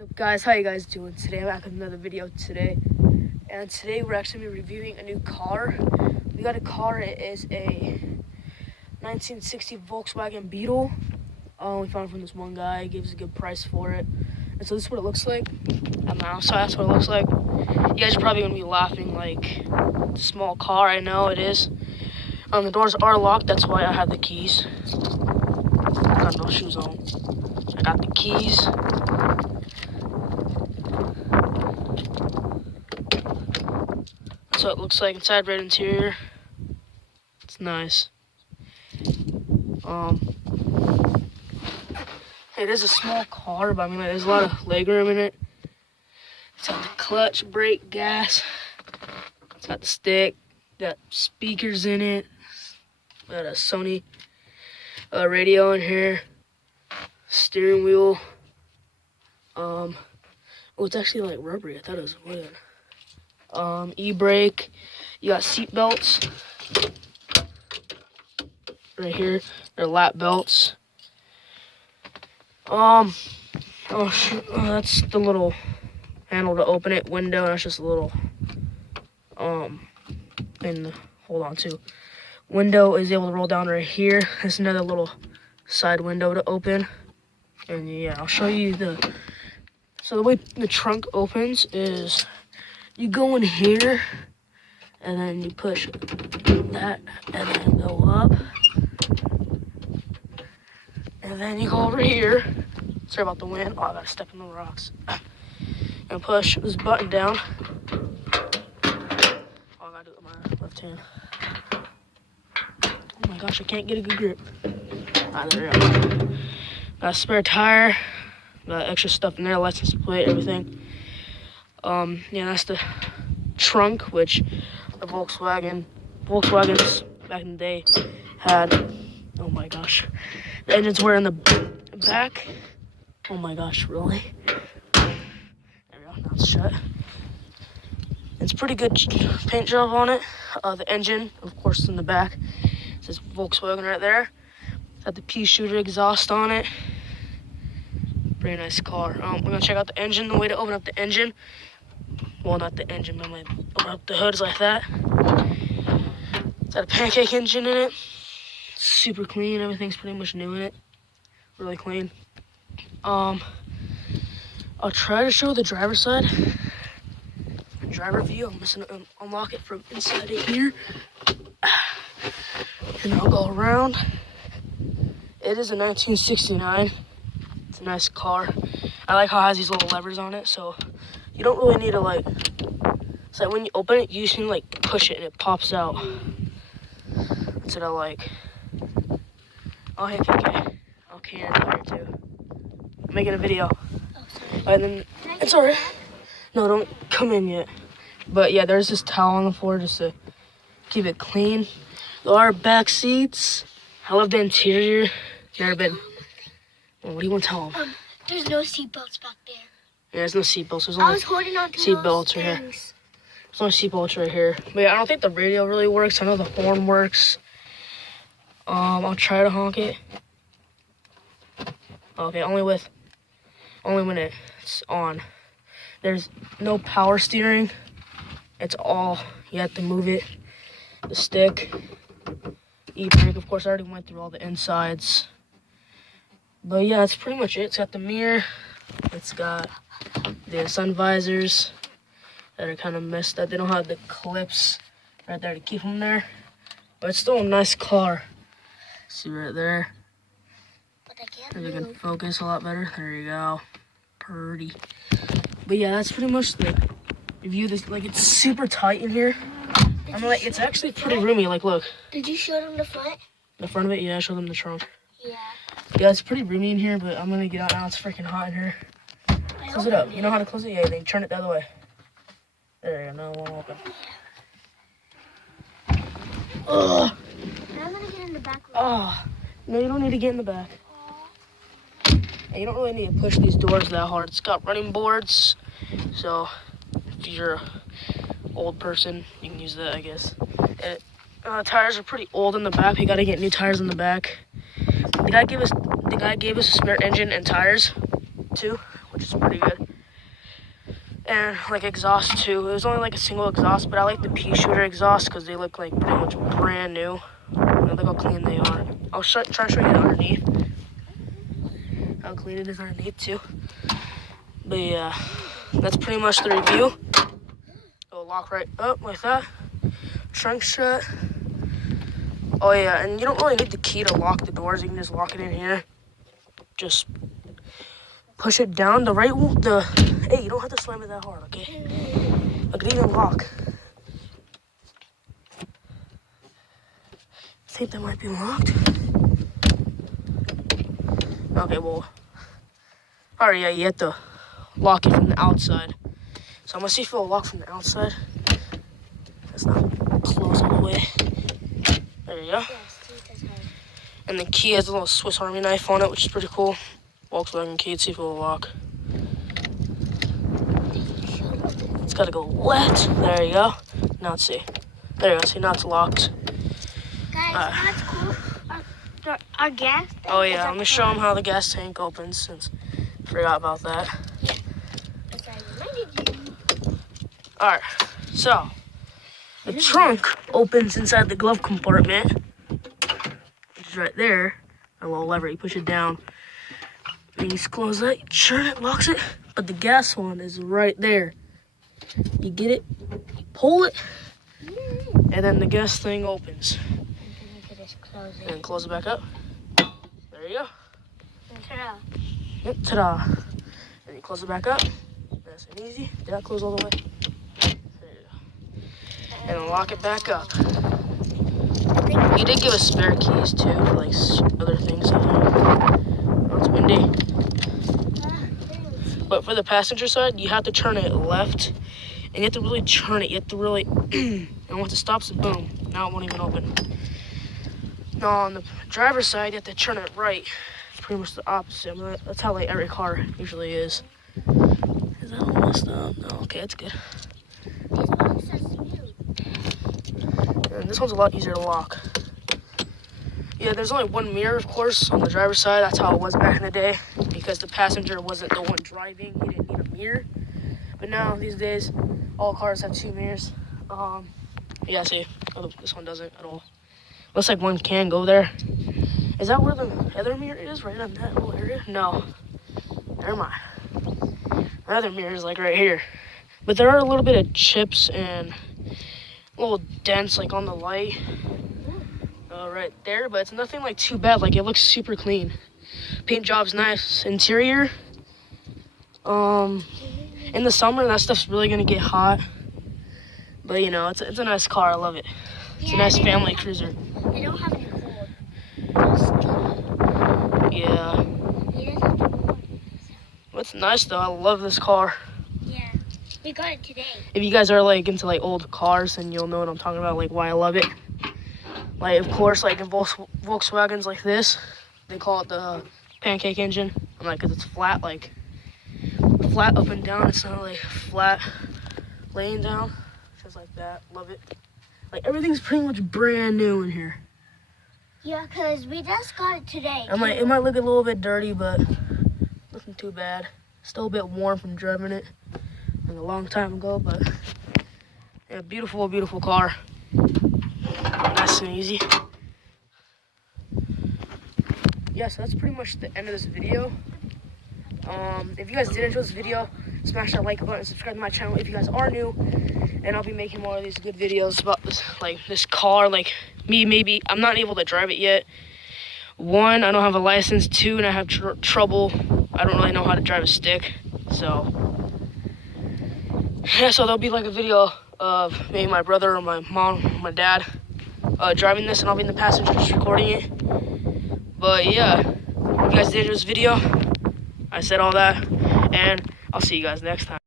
So guys, how you guys doing today? I'm back with another video today. And today we're actually going to be reviewing a new car. We got a car. It is a 1960 Volkswagen Beetle. We found it from this one guy. He gave us a good price for it. And so this is what it looks like. At my house, so that's what it looks like. You guys are probably going to be laughing like, it's a small car. I know it is. The doors are locked. That's why I have the keys. I got no shoes on. I got the keys. So it looks like inside, red interior. It's nice. It is a small car, but I mean, like, there's a lot of legroom in it. It's got the clutch, brake, gas. It's got the stick. Got speakers in it. Got a Sony radio in here. Steering wheel. Oh, it's actually like rubbery. I thought it was wood. E-brake. You got seat belts right here. They're lap belts. Oh shoot, that's the little handle to open it. Window. That's just a little thing to hold on to. Window is able to roll down right here. There's another little side window to open. And yeah, I'll show you so the way the trunk opens is you go in here, and then you push that, and then go up. And then you go over here. Sorry about the wind. Oh, I gotta step in the rocks. And push this button down. Oh, I gotta do it with my left hand. Oh my gosh, I can't get a good grip. Ah, there we go. Got a spare tire. Got extra stuff in there, license plate, everything. Yeah, that's the trunk, which the Volkswagens back in the day had. Oh my gosh. The engines were in the back. Oh my gosh, really? There we go, now it's shut. It's pretty good paint job on it. The engine, of course, in the back. It says Volkswagen right there. It's got the pea shooter exhaust on it. Pretty nice car. We're gonna check out the engine. The way to open up the engine. Well, not the engine, but I'm gonna open up the hoods like that. It's got a pancake engine in it. It's super clean. Everything's pretty much new in it. Really clean. I'll try to show the driver's side. The driver view. I'm just gonna unlock it from inside of here. And I'll go around. It is a 1969. It's a nice car. I like how it has these little levers on it, so you don't really need to like. So when you open it, you just need to like push it and it pops out. That's what I like. Oh hey PK. Okay, I'm here too. I'm making a video. Oh, sorry. And then it's alright. No, don't come in yet. But yeah, there's this towel on the floor just to keep it clean. There are back seats. I love the interior. Never been. Well, what do you want to tell them? There's no seatbelts back there. Yeah, there's no seatbelts. There's I only was holding on to seatbelts right here. There's only seatbelts right here. But yeah, I don't think the radio really works. I know the horn works. I'll try to honk it. Okay, only when it's on. There's no power steering. It's all, you have to move it. The stick. E-brake, of course, I already went through all the insides. But yeah, that's pretty much it. It's got the mirror. It's got the sun visors that are kind of messed up. They don't have the clips right there to keep them there. But it's still a nice car. See right there. but I can't If you can move. focus a lot better. There you go. Pretty. But yeah, that's pretty much the review. This, like, it's super tight in here. I'm like, it's actually pretty roomy. Like, look. Did you show them the front? The front of it, yeah, I showed them the trunk. Yeah. Yeah, it's pretty roomy in here, but I'm gonna get out now. It's freaking hot in here. Close it up. You know how to close it? Yeah, then turn it the other way. There you go. Now it won't open. Ugh. I'm gonna get in the back. Oh. No, you don't need to get in the back. And you don't really need to push these doors that hard. It's got running boards, so if you're an old person, you can use that, I guess. Tires are pretty old in the back. You gotta get new tires in the back. The guy gave us a spare engine and tires too, which is pretty good. And like exhaust too. It was only like a single exhaust, but I like the pea shooter exhaust because they look like pretty much brand new. And look how clean they are. I'll try to show you it underneath. How clean it is underneath too. But yeah, that's pretty much the review. It'll lock right up like that. Trunk shut. Oh yeah, and you don't really need the key to lock the doors. You can just lock it in here. Just push it down the right. Hey, you don't have to slam it that hard, okay? Look, it even lock. I think that might be locked. Okay, well, all right, yeah, you have to lock it from the outside. So I'm gonna see if it'll lock from the outside. It's not closed all the way. There you go. And the key has a little Swiss Army knife on it, which is pretty cool. Volkswagen key, let's see if it will lock. It's gotta go left. There you go. Now let's see. There you go. See, now it's locked. Guys, that's cool. Our gas tank. Oh yeah, let me show them how the gas tank opens since I forgot about that. Alright, so the trunk opens inside the glove compartment, which is right there. A little lever, you push it down. And you close that, you turn it, locks it. But the gas one is right there. You get it, you pull it, and then the gas thing opens. And close it back up. There you go. Ta-da. Yep, ta-da. And you close it back up. Nice and easy. Did that close all the way? There you go. And then lock it back up. You did give us spare keys too, for like other things. Oh, it's windy. But for the passenger side, you have to turn it left. And you have to really turn it. You have to really... and once it stops, boom. Now it won't even open. Now on the driver's side, you have to turn it right. It's pretty much the opposite. That's how like every car usually is. Is that all messed up? No, okay, that's good. And this one's a lot easier to lock. Yeah, there's only one mirror, of course, on the driver's side. That's how it was back in the day, because the passenger wasn't the one driving. He didn't need a mirror. But now, these days, all cars have two mirrors. Yeah, see, this one doesn't at all. Looks like one can go there. Is that where the other mirror is? Right on that little area? No. Never mind. The other mirror is like right here. But there are a little bit of chips and little dents like on the light. Right there. But it's nothing like too bad. Like it looks super clean. Paint job's nice. Interior. In the summer, that stuff's really going to get hot. But you know, it's a nice car. I love it. It's a nice family cruiser. They don't have any cold. Yeah. What's nice though, I love this car. Yeah. We got it today. If you guys are like into like old cars, then you'll know what I'm talking about, like why I love it. Like of course, like in Volkswagens like this, they call it the pancake engine. I'm like, cause it's flat, like flat up and down. It's not like flat laying down. Just like that. Love it. Like everything's pretty much brand new in here. Yeah, because we just got it today. It might look a little bit dirty, but nothing too bad. Still a bit warm from driving it like a long time ago, but yeah, beautiful, beautiful car. Nice and easy. Yeah, so that's pretty much the end of this video. If you guys did enjoy this video, smash that like button and subscribe to my channel if you guys are new. And I'll be making more of these good videos about this, like this car, like maybe I'm not able to drive it yet. 1, I don't have a license. 2, and I have trouble. I don't really know how to drive a stick. So yeah, so there'll be like a video of maybe my brother or my mom or my dad driving this, and I'll be in the passenger just recording it. But yeah, if you guys did enjoy this video, I said all that, and I'll see you guys next time.